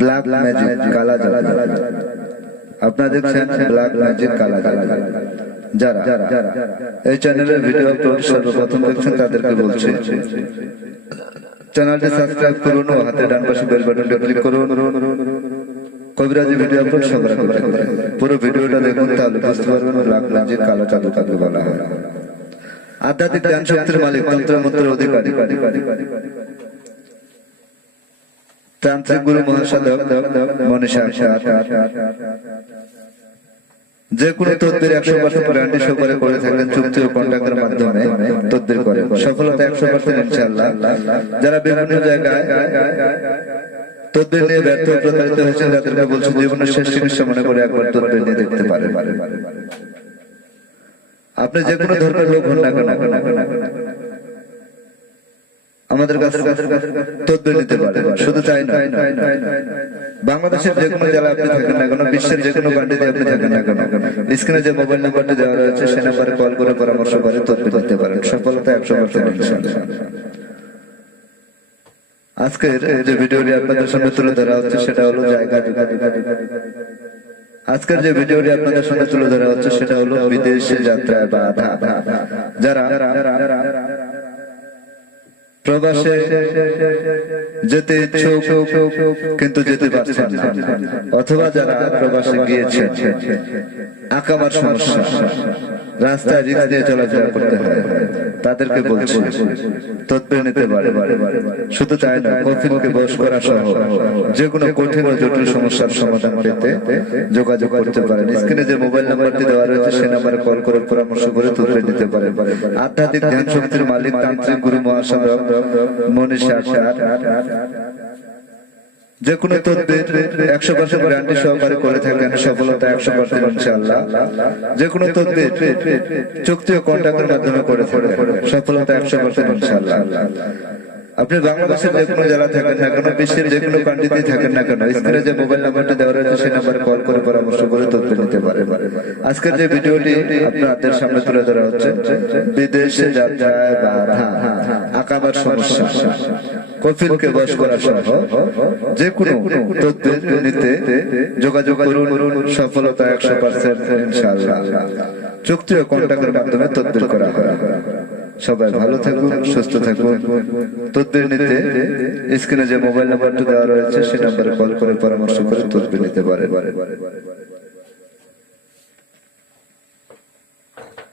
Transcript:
Black magic কালা জাদু। আপনারা দেখছেন ব্ল্যাক ম্যাজিক কালা জাদু। যারা এই চ্যানেলের ভিডিও আপলোড সর্বপ্রথম দেখছেন তাদেরকে বলছি চ্যানেলটি সাবস্ক্রাইব করুন ও হাতে ডান পাশে বেল বাটনটি ক্লিক করুন। কবিরাজি ভিডিও আপলোড সবার আগে দেখবেন। পুরো ভিডিওটা দেখুন, তাহলে বুঝতে পারবেন ব্ল্যাক ম্যাজিক কালা জাদু কাকে বলা হয়। আধ্যাত্মিক জ্ঞান শক্তির মালিক, তন্ত্র মন্ত্রের অধিকারী, তান্ত্রিক গুরু মহাসাধক মনীষা যে কোনো তদবির 100% গ্যারান্টি সহকারে করে থাকেন। চুক্তি ও কন্ট্রাক্টের মাধ্যমে তদবির করেন, সফলতা 100% ইনশাআল্লাহ। যারা বিভিন্ন জায়গায় তদবির নিয়ে ব্যর্থ প্রতারিত হয়েছেন তাদেরকে বলছেন জীবনের শেষ চিকিৎসা মনে করে একবার তদবির নিয়ে দেখতে পারেন। আপনি যে কোনো ধর্মের লোক হন না কেন আমাদের কাছে তদবির নিতে পারেন। শুধু তাই না, বাংলাদেশের যে কোনো জেলা আপনি থাকেন না কেন, বিশ্বের যে কোনো কান্ট্রিতে আপনি থাকেন না কেন, স্ক্রিনে যে মোবাইল নাম্বারটি দেওয়া রয়েছে সে নাম্বারে কল করে পরামর্শ করে তদবির নিতে পারেন। সফলতা 100% ইনশাআল্লাহ। আজকের যে ভিডিওটি আপনাদের সামনে তুলে ধরা হচ্ছে সেটা হলো জায়গা জোগাড়। আজকের যে ভিডিওটি আপনাদের সামনে তুলে ধরা হচ্ছে সেটা হলো বিদেশে যাত্রায় বাধা। যারা প্রবাসে যেতে ইচ্ছুক কিন্তু যেতে পারছেন না, অথবা যারা প্রবাসে গিয়েছেন আকামার সমস্যা, রাস্তায় রিস্ক দিয়ে চলাফেরা করতে হয়, তাদেরকে বলছি তদবির নিতে পারে। শুধু তাই না, কফিলকে বশ করা সহ যে কোনো কঠিন ও জটিল সমস্যার সমাধান পেতে যোগাযোগ করতে পারেন। স্ক্রিনে যে মোবাইল নাম্বারটি দেওয়া রয়েছে সে নাম্বারে কল করে পরামর্শ করে তদবির নিতে পারেন। আধ্যাত্মিক ধ্যান শক্তির মালিক, তান্ত্রিক গুরু মহাসাধক মনীষা যে কোনো তদবির 100% গ্যারান্টি সহকারে করে থাকেন, সফলতা 100% ইনশাআল্লাহ। যে কোনো তদবির চুক্তি ও কন্ট্রাক্টের মাধ্যমে করে থাকেন, সফলতা 100% ইনশাআল্লাহ। আপনি বাংলাদেশের যে কোনো জেলা থাকেন না কেন, বিশ্বের যে কোনো কান্ট্রিতে থাকেন না কেন, স্ক্রিনে যে মোবাইল নাম্বারটি দেওয়া রয়েছে সেই নাম্বারে কল করে পরামর্শ করে তদবির নিতে পারেন। আজকের যে ভিডিওটি আপনাদের সামনে তুলে ধরা হচ্ছে বিদেশে যাত্রায় বাধা, আকামার সমস্যা, কফিলকে বশ করা সহ যে কোনো তদবির নিতে যোগাযোগ করুন। সফলতা 100% ইনশাআল্লাহ। চুক্তি ও কন্ট্রাক্টের মাধ্যমে তদবির করা হয়। সবাই ভালো থাকুন, সুস্থ থাকুন। তদবির নিতে স্ক্রিনে যে মোবাইল নাম্বারটি দেওয়া রয়েছে সে নাম্বারে কল করে পরামর্শ করে তদবির নিতে পারে।